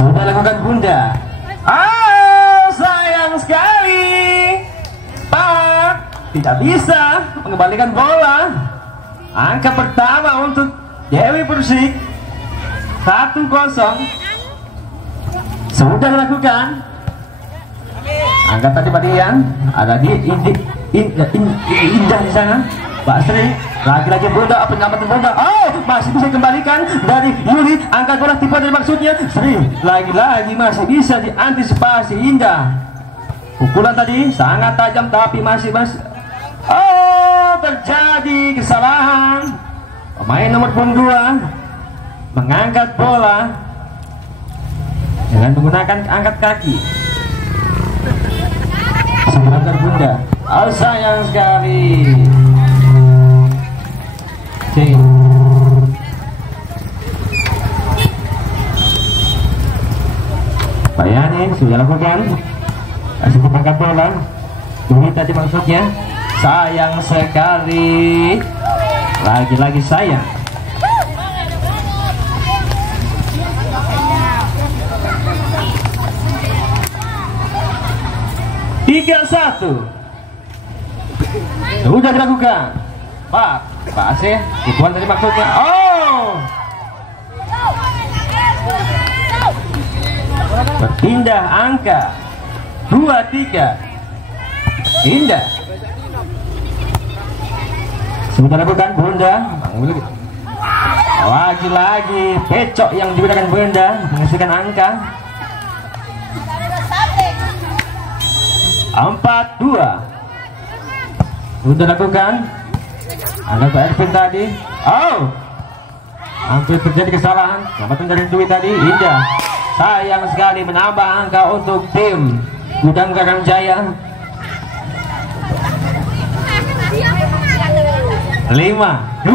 Sudah lakukan Bunda. Oh, sayang sekali. Pak tidak bisa mengembalikan bola. Angka pertama untuk Dewi Persik 1-0. Sudah dilakukan. Angka tadi Padian ada di Indah di sana. Mbak Sri lagi-lagi Bunda, penyelamatan Bunda. Oh, masih bisa dikembalikan dari Yuli. Angkat bola tipe dari maksudnya Sri. Lagi-lagi masih bisa diantisipasi Indah. Pukulan tadi sangat tajam tapi masih oh, terjadi kesalahan. Pemain nomor punggung 2 mengangkat bola dengan menggunakan angkat kaki. Sebentar Bunda. Oh, sayang sekali. Bayani sudah lakukan. Masih angkat bola. Ini tadi maksudnya. Sayang sekali. Lagi-lagi sayang. Tiga satu. Sudah dilakukan. Pak Aceh, ikuan tadi maksudnya. Oh, berpindah angka 2-3. Indah sudah lakukan Bunda. Lagi-lagi pecok yang digunakan Bunda menghasilkan angka 4-2. Sudah lakukan. Angkat Pak Ervin tadi. Oh, hampir terjadi kesalahan. Lambatan dari Dwi tadi. Indah sayang sekali menambah angka untuk tim Gudang Garam Jaya. 5-2.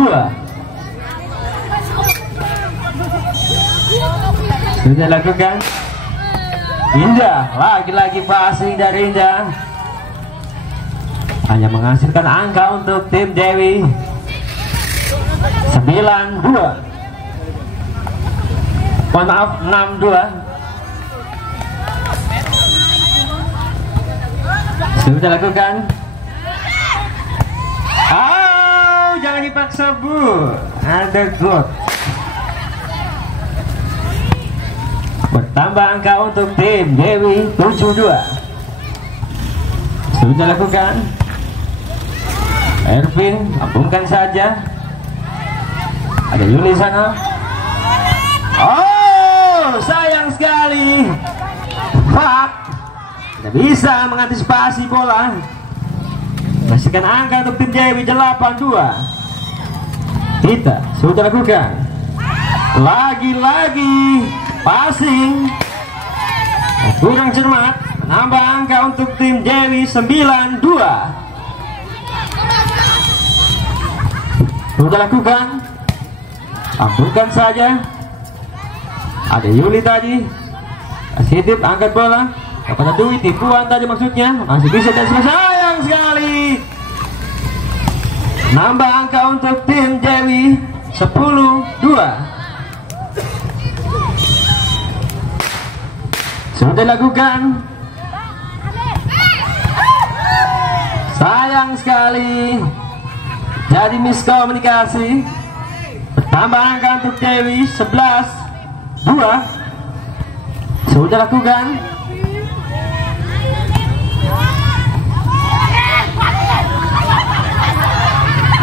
Sudah lakukan. Indah lagi-lagi passing dari Indah. Hanya menghasilkan angka untuk tim Dewi. 9-2. Mohon maaf, 6-2. Sudah lakukan. Oh, jangan dipaksa Bu. Ada gol. Bertambah angka untuk tim Dewi 7-2. Sudah lakukan. Ervin, ambungkan saja. Ada Yuli sana. Oh, sayang sekali. Pak tidak bisa mengantisipasi bola. Kasihkan angka untuk tim Dewi 8-2. Kita sudah lakukan. Lagi-lagi passing kurang cermat. Menambah angka untuk tim Dewi 9-2. Sudah lakukan. Ambungkan saja. Ada Yuli tadi. Asitip angkat bola kepada Dwi. Tipuan tadi maksudnya. Masih bisa dan sayang sekali. Nambah angka untuk tim Dewi 10-2. Sudah lakukan. Sayang sekali. Jadi miskomunikasi. Bertambah angka untuk Dewi 11-2. Sudah lakukan.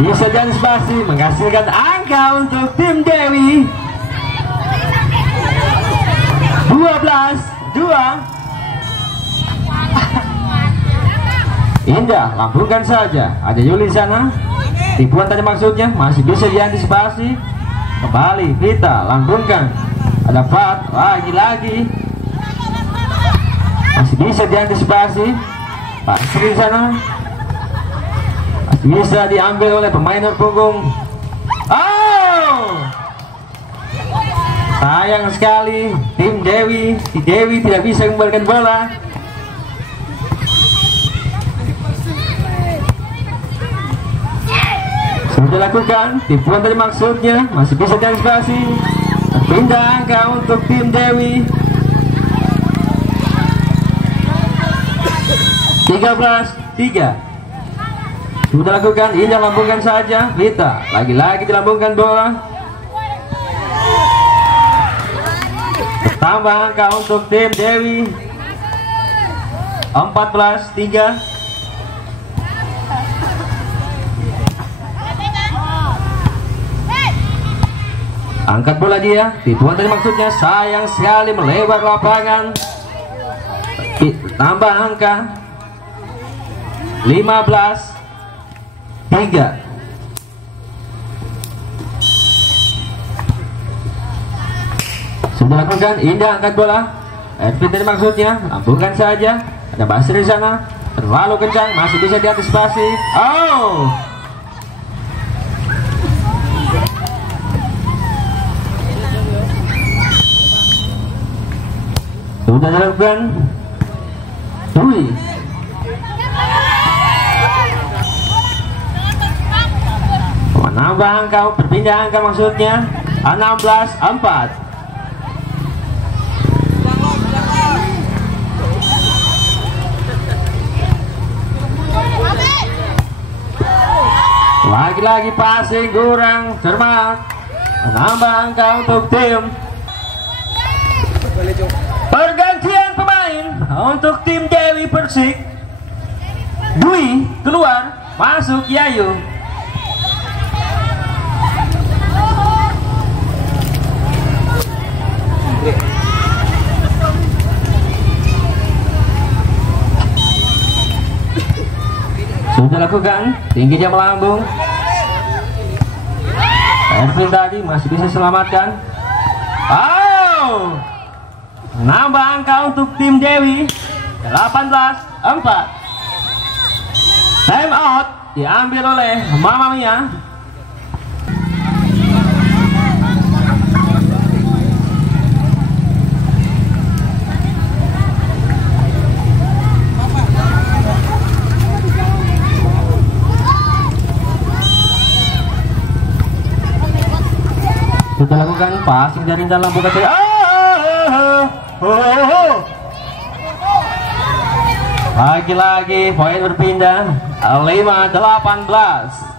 Bisa diantisipasi menghasilkan angka untuk tim Dewi 12-2. Indah, lambungkan saja. Ada Yuli di sana. Tipuan tadi maksudnya masih bisa diantisipasi. Kembali kita lambungkan. Ada Fat lagi-lagi. Masih bisa diantisipasi. Pak Sri di sana. Masih bisa diambil oleh pemain punggung. Oh, sayang sekali tim Dewi. Si Dewi tidak bisa mengembalikan bola. Sudah lakukan. Tipuan tadi maksudnya masih bisa diantisipasi. Pindah angka untuk tim Dewi 13-3. Sudah lakukan, Indah lambungkan saja. Lita lagi-lagi dilambungkan bola. Tambah angka untuk tim Dewi. 14-3. Angkat bola dia, tipuan dari maksudnya, sayang sekali melebar lapangan. Tambah angka 15-3. Sudah lakukan, Indah angkat bola. Edwin dari maksudnya, lambungkan saja. Ada Basri di sana, terlalu kencang, masih bisa diantisipasi. Oh, sudah dilakukan. Dwi menambah angka, berpindah angka maksudnya. 16-4. Lagi-lagi passing kurang cermat, menambah angka untuk tim. Pergantian pemain untuk tim Dewi Persik. Dwi keluar, masuk Yayu. Sudah lakukan, tingginya melambung. Ervin tadi masih bisa selamatkan. Oh, nambah angka untuk tim Dewi. 18-4. Time out diambil oleh Mama Mia. Sudah lakukan passing dari dalam buka saya. Lagi-lagi poin berpindah. 5-18.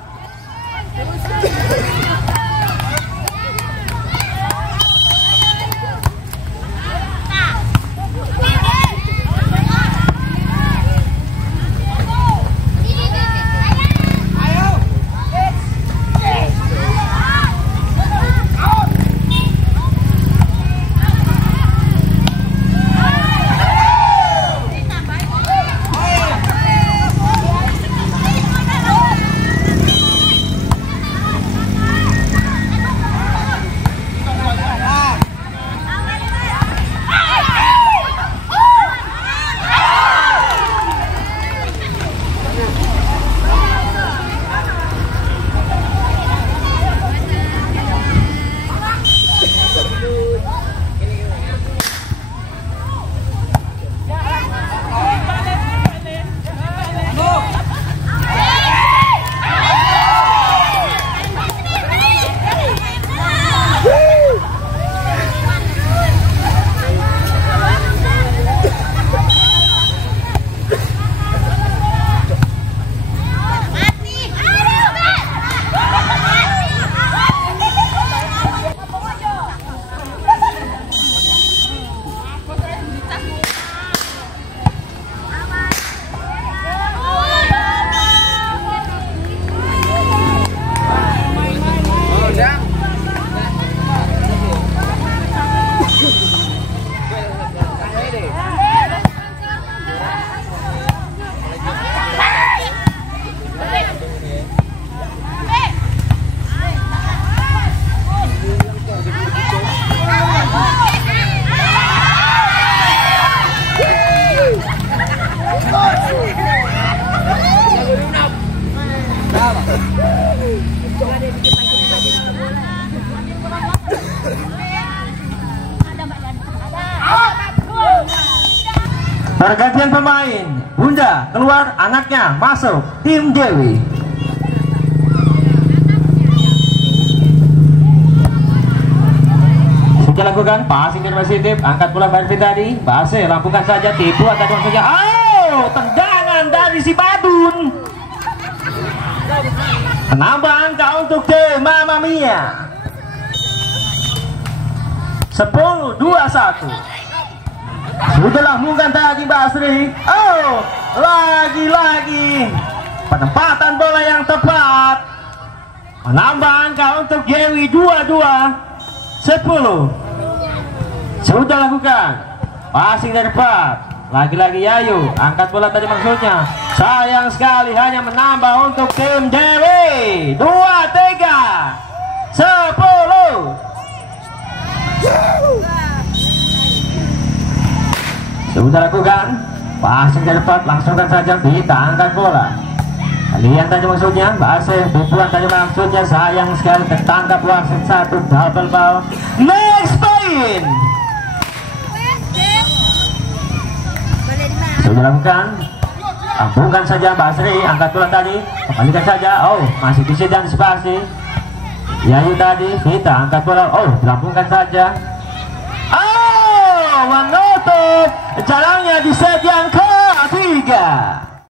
Pergantian pemain, Bunda keluar, anaknya masuk tim Dewi. Sudah lakukan passing positif, angkat bola Barfi tadi, Base lakukan saja, tipu atau saja. Oh, tendangan pukulan dari si Badun. Menambah angka untuk tim Mamma Mia. 10-21. Sudah mungkin tadi Basri. Oh, lagi-lagi penempatan bola yang tepat. Menambah angka untuk Dewi 22-10. Sudah lakukan passing dari depan. Lagi-lagi Yayu angkat bola tadi maksudnya. Sayang sekali hanya menambah untuk tim Dewi. 23-10. Sudah lakukan passing dari depan, langsungkan saja kita angkat bola. Kalian tadi maksudnya Basir pukulan tadi maksudnya, sayang sekali tertangkap wasit. 1 double ball. Next point. Sudah lakukan, ambungkan saja Basri, angkat bola tadi, kembalikan saja. Oh, masih bisa antisipasi Yayu tadi, kita angkat bola. Oh, dilambungkan saja. Oh, menutup jalannya di set yang ketiga.